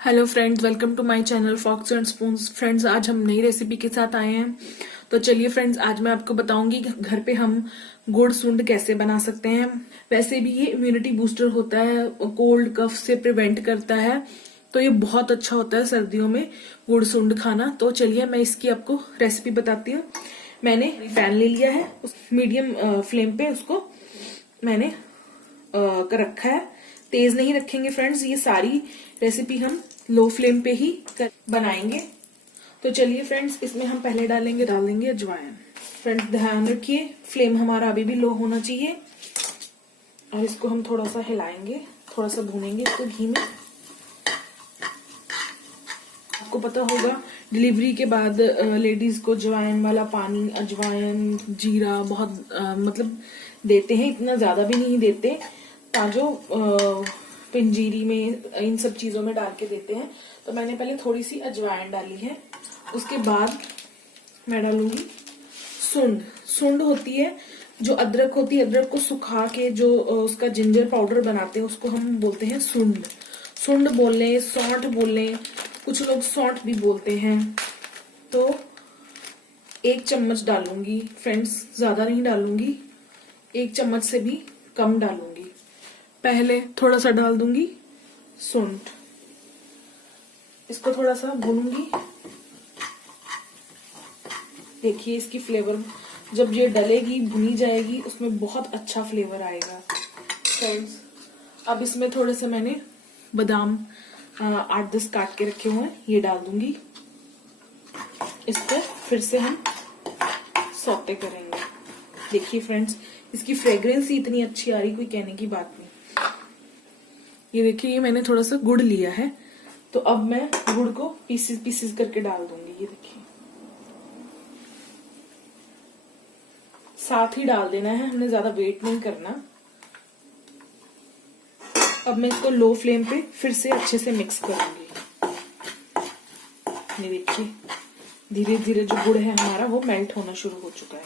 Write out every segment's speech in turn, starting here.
Hello friends, welcome to my channel fox and spoons. Friends, आज हम नई recipe के साथ आए हैं। तो चलिए फ्रेंड्स, आज मैं आपको बताऊंगी कि घर पे हम गुड़ सुंड कैसे बना सकते हैं। वैसे भी ये इम्यूनिटी बूस्टर होता है, कोल्ड कफ से प्रिवेंट करता है, तो ये बहुत अच्छा होता है सर्दियों में गुड़ सुंड खाना। तो चलिए मैं इसकी आपको रेसिपी बताती हूँ। मैंने पैन ले लिया है, मीडियम फ्लेम पे उसको मैंने कर रखा है। तेज नहीं रखेंगे फ्रेंड्स, ये सारी रेसिपी हम लो फ्लेम पे ही बनाएंगे। तो चलिए फ्रेंड्स, इसमें हम पहले डालेंगे अजवाइन। फ्रेंड्स ध्यान रखिए, फ्लेम हमारा अभी भी लो होना चाहिए और इसको हम थोड़ा सा हिलाएंगे, थोड़ा सा भूनेंगे इसको घी में। आपको पता होगा डिलीवरी के बाद लेडीज को अजवाइन वाला पानी, अजवाइन जीरा बहुत मतलब देते हैं, इतना ज्यादा भी नहीं देते, ताजो पिंजीरी में इन सब चीजों में डाल के देते हैं। तो मैंने पहले थोड़ी सी अजवाइन डाली है, उसके बाद मैं डालूंगी सुंड। सुंड होती है जो अदरक होती है, अदरक को सुखा के जो उसका जिंजर पाउडर बनाते हैं उसको हम बोलते हैं सुंड। सुंड बोल लें, सौंठ बोल लें, कुछ लोग सौंठ भी बोलते हैं। तो 1 चम्मच डालूंगी फ्रेंड्स, ज्यादा नहीं डालूंगी, 1 चम्मच से भी कम डालूंगी। पहले थोड़ा सा डाल दूंगी सूंठ, इसको थोड़ा सा भूनूंगी। देखिए इसकी फ्लेवर जब ये डलेगी, भुनी जाएगी, उसमें बहुत अच्छा फ्लेवर आएगा फ्रेंड्स। अब इसमें थोड़े से मैंने बादाम 8-10 काट के रखे हुए हैं, ये डाल दूंगी। इसको फिर से हम सौते करेंगे। देखिए फ्रेंड्स, इसकी फ्रेग्रेंस ही इतनी अच्छी आ रही, कोई कहने की बात नहीं। ये देखिए, ये मैंने थोड़ा सा गुड़ लिया है, तो अब मैं गुड़ को पीसेस पीसेस करके डाल दूंगी। ये देखिए, साथ ही डाल देना है, हमने ज्यादा वेट नहीं करना। अब मैं इसको लो फ्लेम पे फिर से अच्छे से मिक्स करूंगी। ये देखिए, धीरे धीरे जो गुड़ है हमारा वो मेल्ट होना शुरू हो चुका है।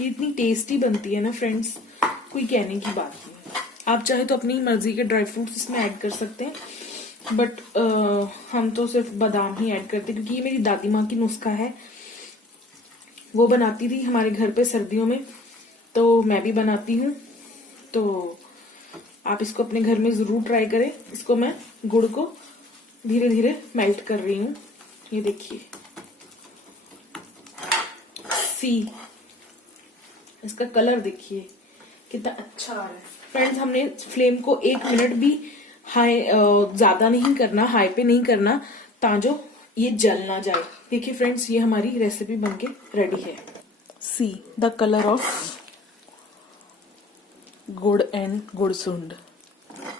ये इतनी टेस्टी बनती है ना फ्रेंड्स, कोई कहने की बात नहीं। आप चाहे तो अपनी मर्जी के ड्राई फ्रूट्स इसमें ऐड कर सकते हैं, बट हम तो सिर्फ बादाम ही ऐड करते हैं, क्योंकि ये मेरी दादी माँ की नुस्खा है। वो बनाती थी हमारे घर पे सर्दियों में, तो मैं भी बनाती हूँ। तो आप इसको अपने घर में जरूर ट्राई करें। इसको मैं गुड़ को धीरे धीरे मेल्ट कर रही हूँ। ये देखिए, इसका कलर देखिए कितना अच्छा आ रहा है फ्रेंड्स। हमने फ्लेम को 1 मिनट भी हाई ज्यादा नहीं करना, हाई पे नहीं करना, ताजो ये जल ना जाए। देखिए फ्रेंड्स, ये हमारी रेसिपी बनके रेडी है। सी द कलर ऑफ गुड़ एंड गुड़ सुंड।